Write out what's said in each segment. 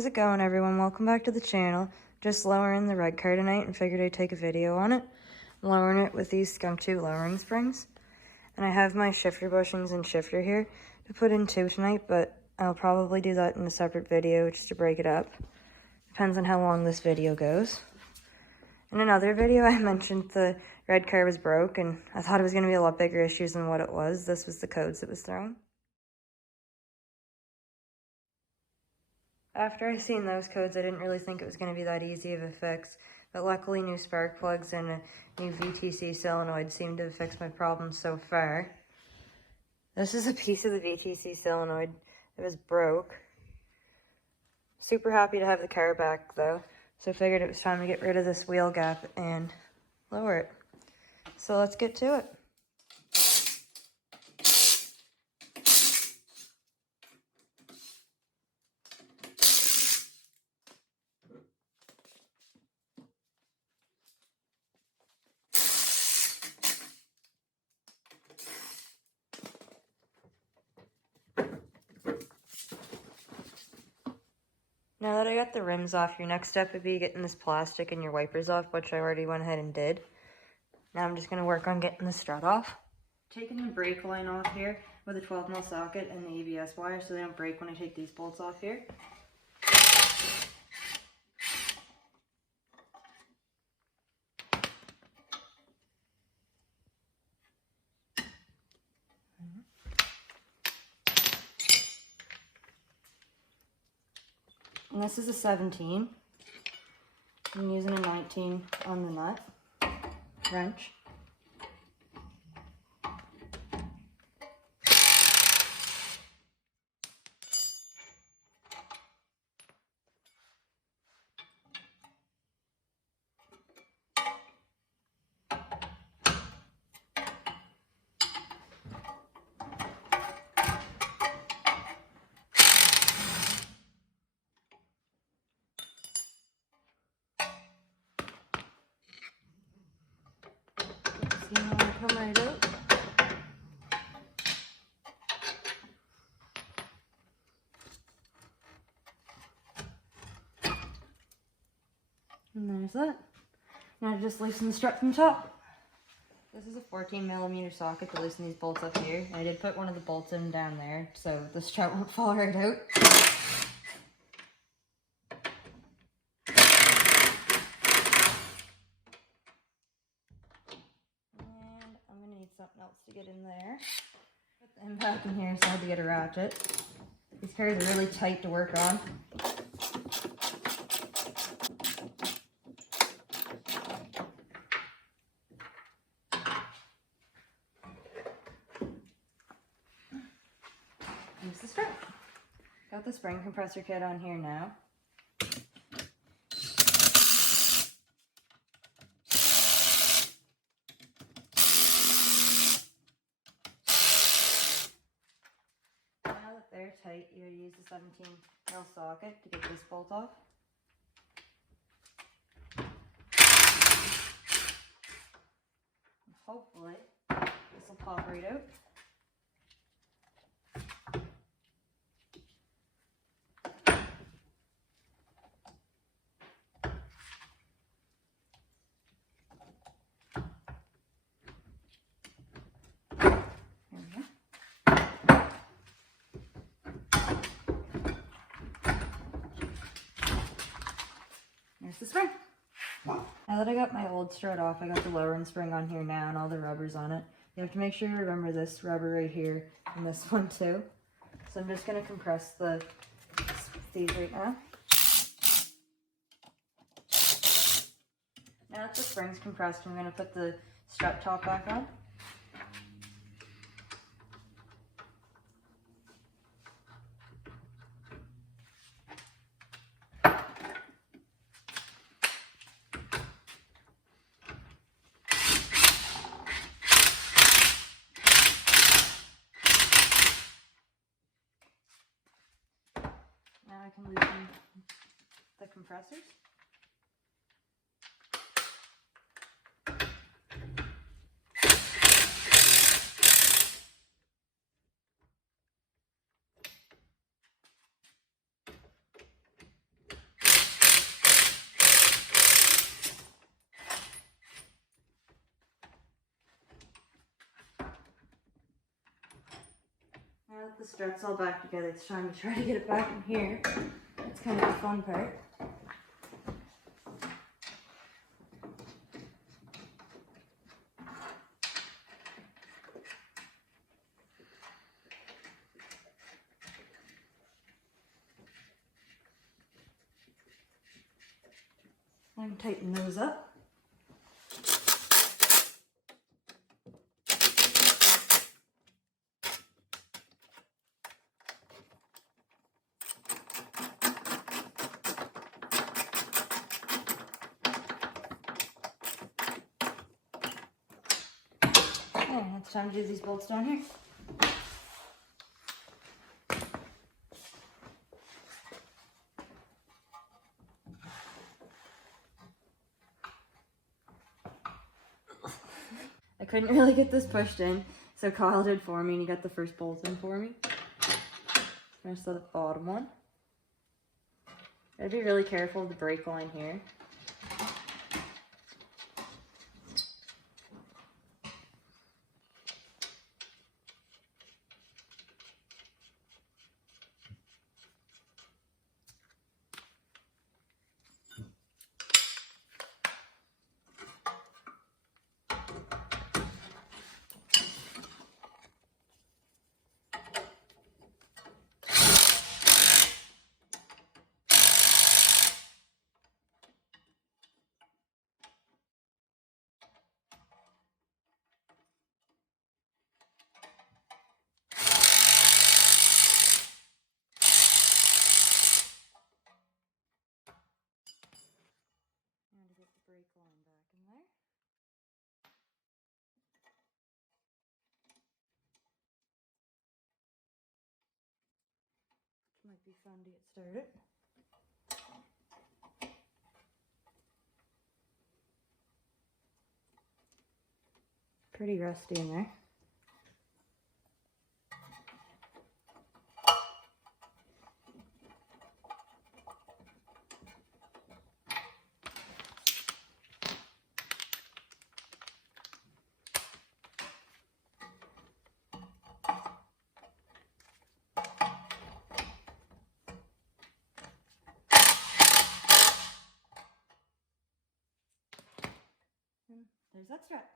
how's it going, everyone? Welcome back to the channel. Just lowering the red car tonight and figured I'd take a video on it. I'm lowering it with these Skunk 2 lowering springs. And I have my shifter bushings and shifter here to put in too tonight, but I'll probably do that in a separate video just to break it up. Depends on how long this video goes. In another video, I mentioned the red car was broke, and I thought it was going to be a lot bigger issues than what it was. This was the codes it was throwing. After I seen those codes, I didn't really think it was going to be that easy of a fix, but luckily new spark plugs and a new VTC solenoid seem to have fixed my problem so far. This is a piece of the VTC solenoid that was broke. Super happy to have the car back though, so I figured it was time to get rid of this wheel gap and lower it. So let's get to it. Now that I got the rims off, your next step would be getting this plastic and your wipers off, which I already went ahead and did. Now I'm just going to work on getting the strut off. Taking the brake line off here with a 12mm socket and the ABS wire so they don't break when I take these bolts off here. And this is a 17. I'm using a 19 on the nut wrench. See how I come right out? And there's that. Now to just loosen the strut from top. This is a 14mm socket to loosen these bolts up here. I did put one of the bolts in down there so the strut won't fall right out. And I'm going to need something else to get in there. Put the impact in here so I had to get a ratchet. These cars are really tight to work on. Use the strut. Got the spring compressor kit on here now. Now that they're tight, you would use the 17mm socket to get this bolt off. And hopefully, this will pop right out. There's the spring. Now that I got my old strut off, I got the lowering spring on here now and all the rubbers on it. You have to make sure you remember this rubber right here and this one too. So I'm just going to compress these right now. Now that the spring's compressed, I'm going to put the strut top back on. Now I can loosen the compressors. the struts all back together. It's time to try to get it back in here. That's kind of the fun part. I can tighten those up. Oh, it's time to do these bolts down here. I couldn't really get this pushed in, so Kyle did for me and he got the first bolt in for me. I'm gonna set the bottom one. Gotta be really careful of the brake line here. And to get the brake line back in there. Which might be fun to get started. Pretty rusty in there. And there's that strut.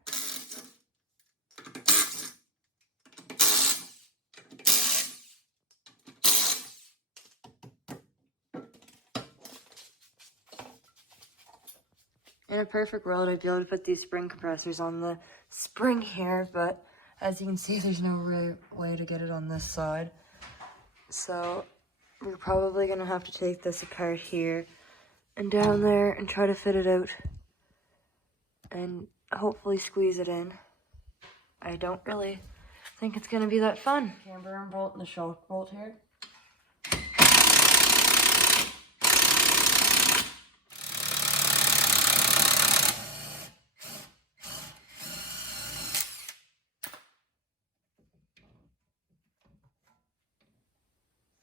In a perfect world, I'd be able to put these spring compressors on the spring here, but as you can see, there's no real way to get it on this side. So we're probably gonna have to take this apart here and down there and try to fit it out and hopefully squeeze it in. I don't really think it's gonna be that fun. Camber arm bolt and the shock bolt here.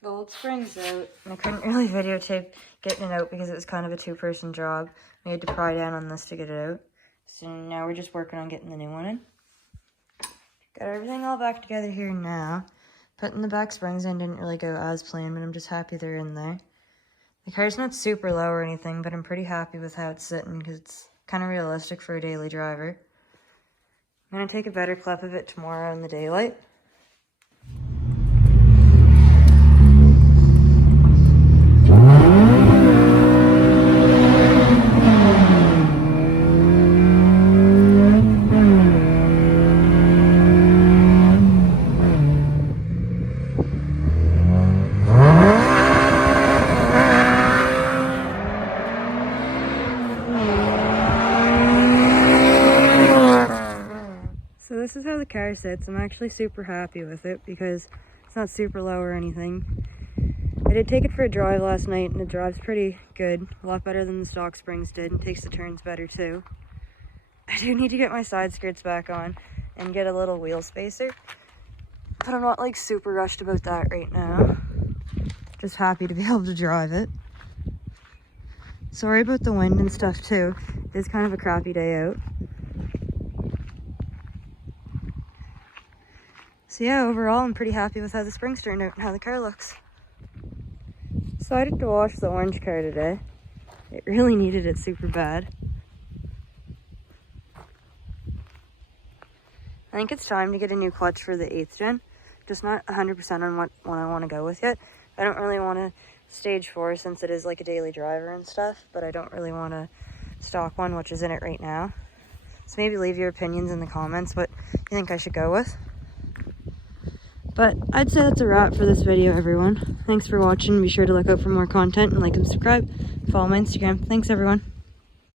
The old spring's out, and I couldn't really videotape getting it out because it was kind of a two-person job. We had to pry down on this to get it out. So now we're just working on getting the new one in. Got everything all back together here now. Putting the back springs in didn't really go as planned, but I'm just happy they're in there. The car's not super low or anything, but I'm pretty happy with how it's sitting because it's kind of realistic for a daily driver. I'm going to take a better clip of it tomorrow in the daylight. So this is how the car sits. I'm actually super happy with it because it's not super low or anything. I did take it for a drive last night and it drives pretty good. A lot better than the stock springs did and takes the turns better too. I do need to get my side skirts back on and get a little wheel spacer. But I'm not like super rushed about that right now. Just happy to be able to drive it. Sorry about the wind and stuff too. It's kind of a crappy day out. So yeah, overall I'm pretty happy with how the Springs turned out and how the car looks. Decided to wash the orange car today. It really needed it super bad. I think it's time to get a new clutch for the 8th gen. Just not 100% on what one I want to go with yet. I don't really want to stage 4 since it is like a daily driver and stuff, but I don't really want a stock one, which is in it right now. So maybe leave your opinions in the comments what you think I should go with. But I'd say that's a wrap for this video, everyone. Thanks for watching. Be sure to look out for more content and like and subscribe. Follow my Instagram. Thanks, everyone.